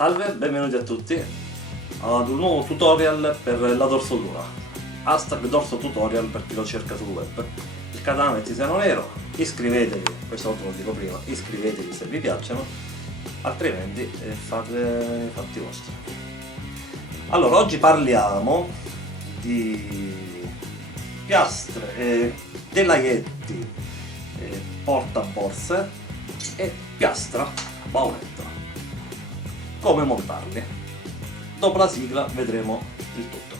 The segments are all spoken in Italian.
Salve, benvenuti a tutti ad un nuovo tutorial per la dorsodura. Hashtag dorso tutorial per chi lo cerca sul web. Il canale è Tiziano Nero, iscrivetevi, questo lo dico prima, iscrivetevi se vi piacciono, altrimenti fate i fatti vostri. Allora, oggi parliamo di piastre, telaietti, portaborse e piastra bauletta. Come montarli. Dopo la sigla vedremo il tutto.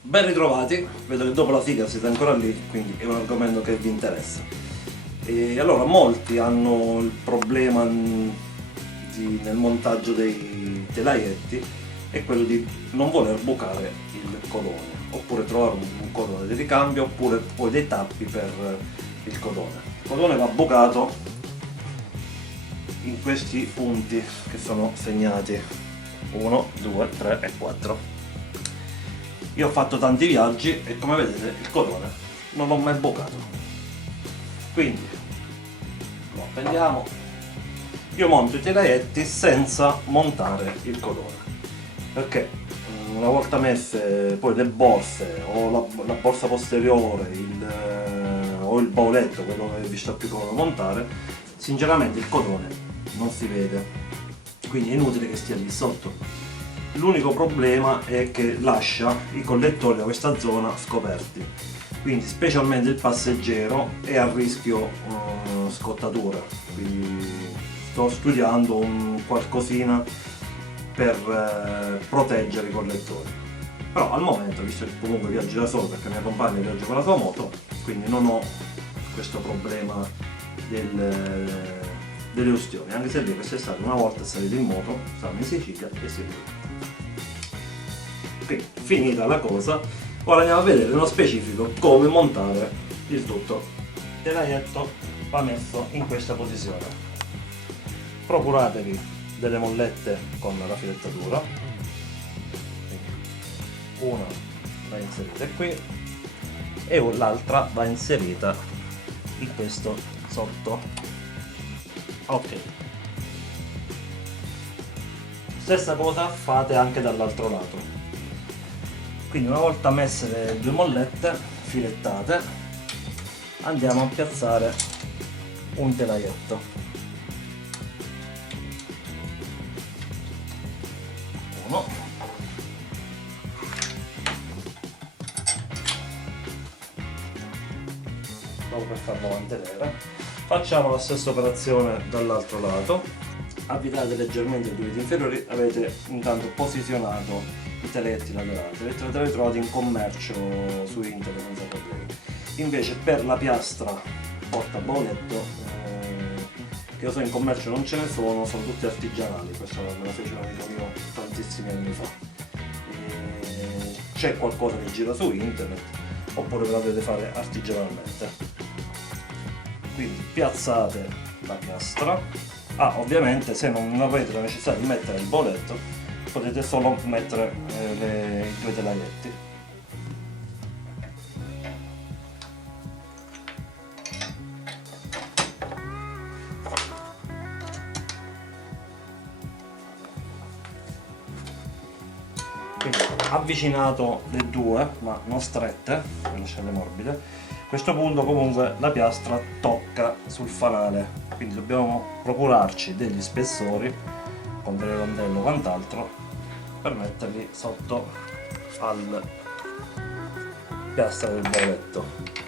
Ben ritrovati, vedo che dopo la sigla siete ancora lì, quindi è un argomento che vi interessa. E allora, molti hanno il problema nel montaggio dei telaietti è quello di non voler bucare il codone, oppure trovare un codone di ricambio, oppure poi dei tappi per il codone. Il codone va bucato in questi punti che sono segnati 1, 2, 3 e 4. Io ho fatto tanti viaggi e come vedete il codone non l'ho mai bucato, quindi lo appendiamo. Io monto i telaietti senza montare il codone, perché una volta messe poi le borse o la borsa posteriore o il bauletto, quello che vi sta più comodo montare, sinceramente il codone non si vede, quindi è inutile che stia lì sotto. L'unico problema è che lascia i collettori da questa zona scoperti, quindi specialmente il passeggero è a rischio scottatura, quindi sto studiando un qualcosina per proteggere i collettori, però al momento, visto che comunque viaggio da solo perché mia compagna viaggia con la sua moto, quindi non ho questo problema delle ustioni, anche se lì quest'estate una volta salito in moto, stavamo in Sicilia e si è venuto. Quindi finita la cosa, ora andiamo a vedere nello specifico come montare il tutto. Il telaietto va messo in questa posizione, procuratevi delle mollette con la filettatura, una va inserita qui e l'altra va inserita in questo sotto. Ok, stessa cosa fate anche dall'altro lato, quindi una volta messe le due mollette filettate andiamo a piazzare un telaietto. Uno, proprio per farlo mantenere. Facciamo la stessa operazione dall'altro lato, avvitate leggermente i due diti inferiori, avete intanto posizionato i teletti laterali. I teletti laterali li trovate in commercio su internet senza problemi. Invece per la piastra porta bauletto, che io so in commercio non ce ne sono tutti artigianali, questo me la fece un amico mio tantissimi anni fa. C'è qualcosa che gira su internet, oppure ve la dovete fare artigianalmente. Quindi piazzate la piastra. Ovviamente se non avete la necessità di mettere il bauletto potete solo mettere i due telaietti. Quindi avvicinato le due, ma non strette, per lasciarle morbide. A questo punto comunque la piastra tocca sul fanale, quindi dobbiamo procurarci degli spessori con delle rondelle o quant'altro per metterli sotto al piastra del bauletto.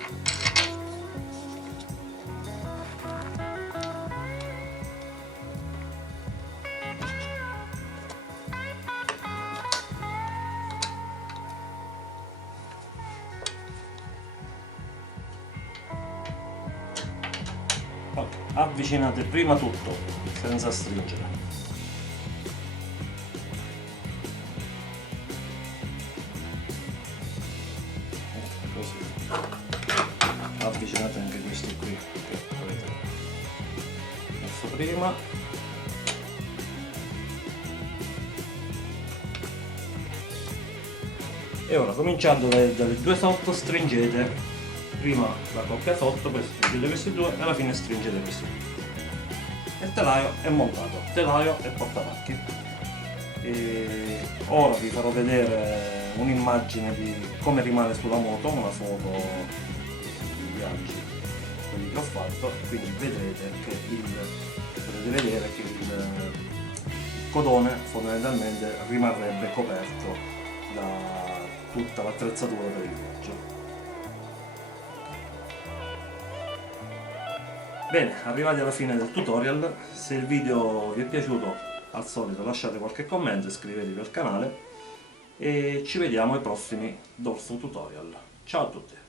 Avvicinate prima tutto senza stringere. Così. Avvicinate anche questi qui che avete messo prima. E ora, cominciando dalle due sotto, stringete prima la coppia sotto, poi stringete questi due e alla fine stringete questi due. Il telaio è montato, telaio e portapacchi. E ora vi farò vedere un'immagine di come rimane sulla moto, una foto di viaggi, quelli che ho fatto, quindi potete vedere che il codone fondamentalmente rimarrebbe coperto da tutta l'attrezzatura per il viaggio. Bene, arrivati alla fine del tutorial, se il video vi è piaciuto, al solito lasciate qualche commento, iscrivetevi al canale e ci vediamo ai prossimi dorso tutorial. Ciao a tutti!